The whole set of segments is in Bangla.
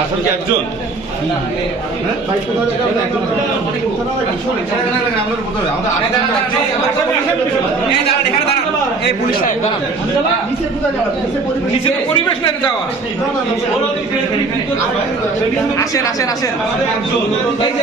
আসল কি একজন পরিবেশ মেনে যাওয়া আসেন আসেন আসেন এই যে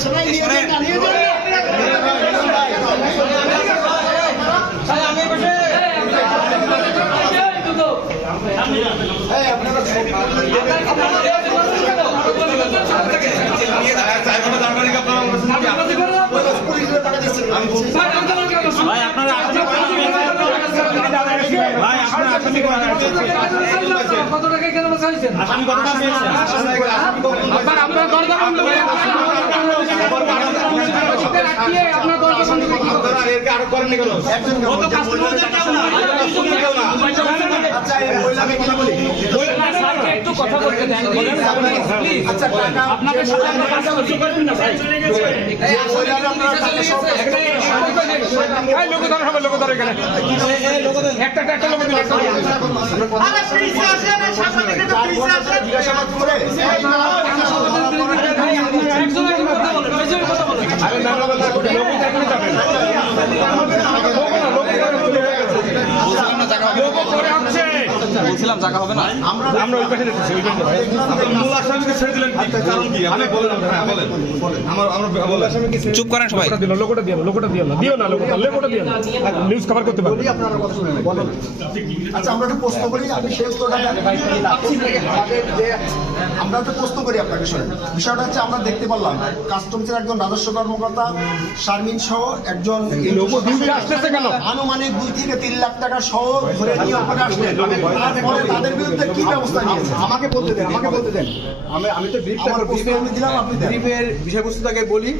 স্টেটমেন্ট নেব এখান থেকে এখান থেকে নেব কত টাকা চাই সমস্যা কি আপনাকে সমস্যা নাই কত টাকা কেন হয়েছেন আপনার আপনার দরজা বন্ধ করে রাখিয়ে আপনার দরজা বন্ধ করে কি করবেন? স্যারকে একটু কথা বলতে দেন প্লিজ আপনাদের সাথে আমরা কথা বলি এই লোক ধরে হবে লোক ধরে এখানে একটা একটা লোক। একজন কথা বলেন কথা বলেন আরে না না লোক লোক করে আসছে বলছিলাম জায়গা হবে না। আমরা ওই পাশে যেতেছি ওই পাশে মূল আসামিকে ছেড়ে দিলেন কারণ কি? আপনি বলেন হ্যাঁ বলেন। আমার আমরা মূল আসামিকে চুপ করেন সবাই। লোকটা দিও লোকটা দিও লোকটা দিও না দিও না লোকটা লোকটা দিও না। নিউজ কভার করতে পারবে। আপনারা কথা। বলেন। আচ্ছা আমরা একটু প্রশ্ন করি আপনি সেই উত্তরটা যে- আমরা একটু প্রশ্ন করি আপনাকে শুনে। বিষয়টা হচ্ছে আমরা দেখতে পারলাম কাস্টমসের একজন রাজস্ব কর্মকর্তা শারমিন সহ একজন আনুমানিক দুই থেকে তিন লাখ টাকা সহ ধরে নিয়ে ওখানে আসলেন। তারপরে তাদের বিরুদ্ধে কি ব্যবস্থা নিয়েছে? আমাকে বলতে দেন আমাকে বলতে দেন। আমি আমি তো ব্রিফটা আমার আমি দিলাম, আপনি দেন। ব্রিফের বিষয়বস্তুটাকে বলি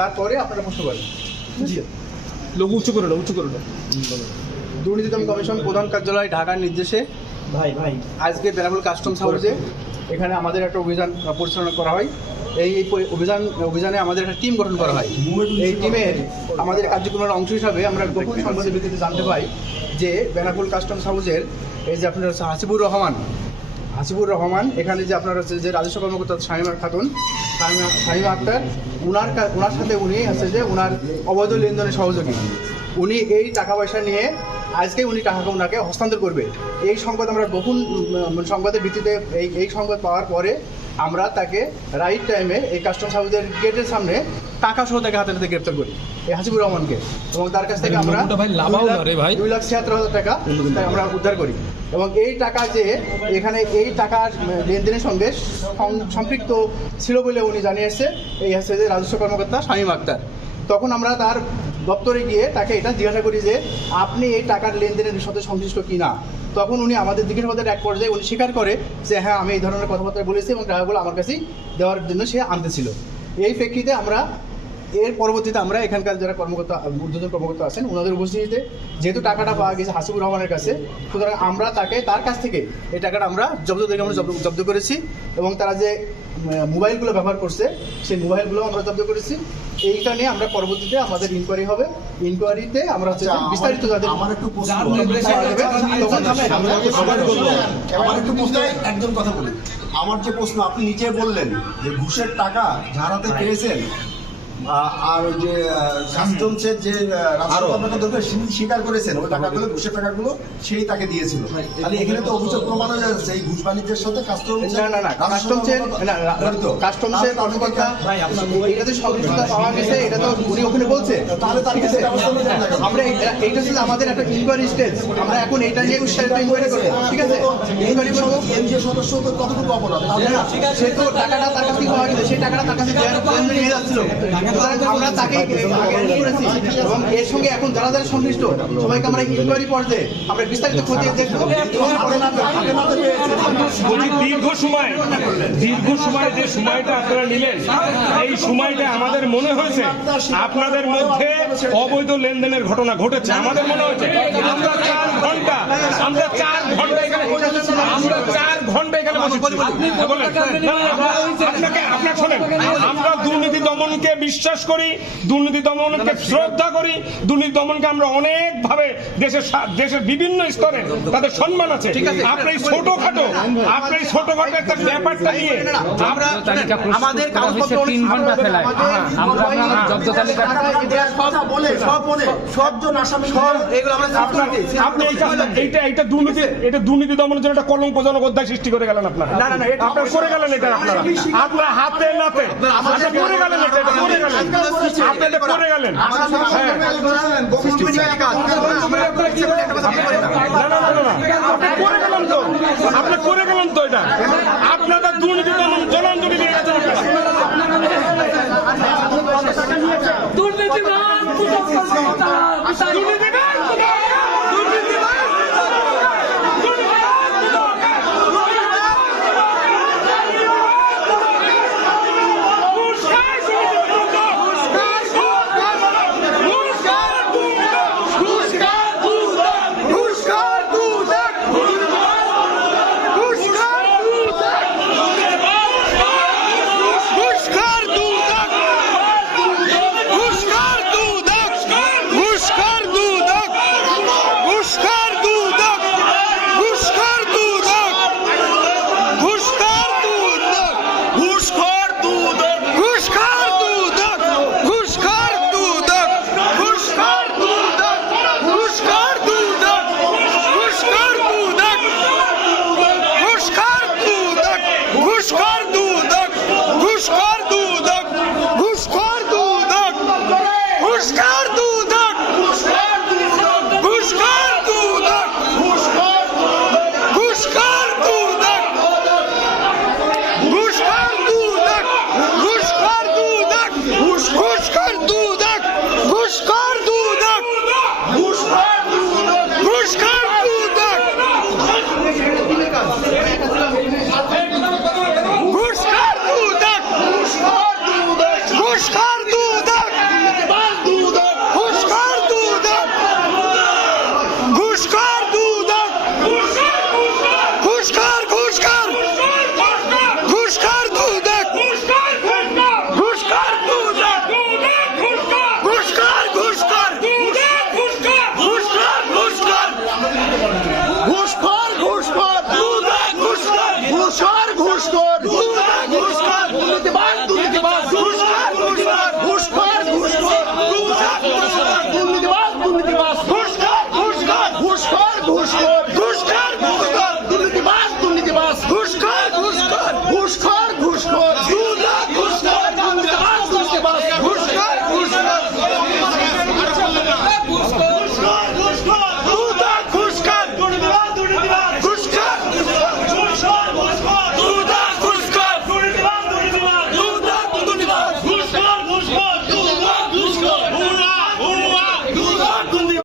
তারপরে আপনারা প্রশ্ন করেন। জি। লোক উঁচু করে উঁচু করে দুর্নীতি দমন কমিশন প্রধান কার্যালয় ঢাকার নির্দেশে ভাই ভাই। আজকে বেনাবুল কাস্টমস হাউসে এখানে আমাদের একটা অভিযান পরিচালনা করা হয়। এই এই অভিযান অভিযানে আমাদের একটা টিম গঠন করা হয়। এই টিমের আমাদের কার্যক্রমের অংশ হিসাবে আমরা গোপন সংবাদের ভিত্তিতে জানতে পাই যে বেনাপুল কাস্টমস হাউসের এই যে আপনার হচ্ছে হাসিবুর রহমান। হাসিবুর রহমান, এখানে যে আপনার হচ্ছে যে রাজস্ব কর্মকর্তা শামিমা খাতুন। শামিমা আক্তার, উনার ওনার সাথে উনি হচ্ছে যে উনার অবৈধ লেনদেনের সহযোগী। উনি এই টাকা পয়সা নিয়ে আজকে উনি টাকাকে ওনাকে হস্তান্তর করবে। এই সংবাদ আমরা গোপন সংবাদের ভিত্তিতে এই এই সংবাদ পাওয়ার পরে আমরা তাকে রাইট টাইমে এই কাস্টমস হাউসের গেটের সামনে টাকা সহ তাকে হাতে হাতে গ্রেপ্তার করি এই হাসিবুর রহমানকে। এবং তার কাছ থেকে আমরা। দুই লাখ ছিয়াত্তর হাজার টাকা আমরা উদ্ধার করি। এবং এই টাকা যে এখানে এই টাকার লেনদেনের সঙ্গে সম্পৃক্ত ছিল বলে উনি জানিয়েছে এই হচ্ছে যে রাজস্ব কর্মকর্তা শামীম আক্তার। তখন আমরা তার দপ্তরে গিয়ে তাকে এটা জিজ্ঞাসা করি যে, আপনি এই টাকার লেনদেনের সাথে সংশ্লিষ্ট কি না তখন উনি আমাদের দিকের মধ্যে এক পর্যায়ে উনি স্বীকার করে যে হ্যাঁ আমি এই ধরনের কথাবার্তা বলেছি এবং টাকাগুলো আমার কাছেই দেওয়ার জন্য সে আনতেছিল। এই প্রেক্ষিতে আমরা, এর পরবর্তীতে আমরা এখানকার যারা কর্মকর্তা, ঊর্ধ্বতন কর্মকর্তা আছেন ওনাদের উপস্থিতিতে যেহেতু টাকাটা পাওয়া গেছে হাসিবুর রহমানের কাছে, সুতরাং আমরা তাকে, তার কাছ থেকে এই টাকাটা আমরা জব্দ থেকে আমরা জব্দ- করেছি এবং তারা যে মোবাইলগুলো ব্যবহার করছে সেই মোবাইলগুলো আমরা জব্দ করেছি। এইটা নিয়ে আমরা পরবর্তীতে আমাদের ইনকোয়ারি হবে। ইনকোয়ারিতে আমরা আচ্ছা, বিস্তারিত তাদের আমার একটু আমরা- একটু প্রশ্ন একজন কথা বলি। আমার যে প্রশ্ন আপনি নিচে বললেন যে ঘুষের টাকা যার হাতে পেয়েছেন আর যে কাস্টমসের যে স্বীকার করেছেন। ওই টাকাগুলো ঘুষের টাকাগুলো সেই তাকে দিয়েছিল। তাহলে এখানে তো অভিযোগ প্রমাণ হয়ে যাচ্ছে। এই ঘুষ বাণিজ্যের সাথে কাস্টম না না না কাস্টমসের কাস্টমসের কর্মকর্তা এটাতে সংশ্লিষ্টতা পাওয়া গেছে এটা তো উনি ওখানে বলছে। তাহলে তার কাছে। আমরা এইটা ছিল আমাদের একটা ইনকোয়ারি স্টেজ আমরা এখন এটা নিয়ে বিস্তারিত ইনকোয়ারি করব ঠিক আছে? ইনকোয়ারি করব। এনজিও সদস্য তো কতটুকু অপরাধ? সে তো টাকাটা তার কাছ পাওয়া গেছে সেই টাকাটা তার কাছে নিয়ে যাচ্ছিল। আমরা তাকে আগে করেছি। এবং এর সঙ্গে এখন যারা যারা সংশ্লিষ্ট সবাইকে আমরা ইনকোয়ারি পর্যায়ে আমরা বিস্তারিত খতিয়ে দেখব। দীর্ঘ সময় দীর্ঘ সময় যে সময়টা আপনারা নিলেন এই সময়টা আমাদের মনে হয়েছে আপনাদের মধ্যে অবৈধ লেনদেনের ঘটনা ঘটেছে। আমাদের মনে হয়েছে আমরা চার ঘণ্টা আমরা চার ঘণ্টা এখানে আমরা চার ঘণ্টা শোনেন। আমরা দুর্নীতি দমনকে বিশ্বাস করি দুর্নীতি দমনকে শ্রদ্ধা করি দুর্নীতি দমনকে আমরা অনেকভাবে দেশের দেশের বিভিন্ন স্তরে তাদের সম্মান আছে। আপনি ছোট ছোটখাটো আপনি এই ছোটখাটো একটা ব্যাপারটা নিয়ে আমরা আমাদের অফিসে তিন ঘণ্টা ফেলায়। আমরা জব্দ তালিকা কথা বলে সব বলে সবজন আসামি এগুলো আমরা আপনি এই কাজটা এইটা এইটা দুর্নীতি এটা দুর্নীতি দমনের জন্য একটা কলঙ্কজনক অধ্যায় সৃষ্টি করে গেলেন আপনারা। না, না, এটা আপনারা করে গেলেন এটা আপনারা। আপনার হাতে নাতে আপনারা করে গেলেন এটা এটা করে গেলেন। আপনি এটা করে গেলেন। হ্যাঁ। না না না না, না। আপনি করে গেলেন তো। আপনি করে করে গেলেন তো এটা। আপনারা দুর্নীতি গেলেন গেলেন দুর্নীতি দুর্নীতি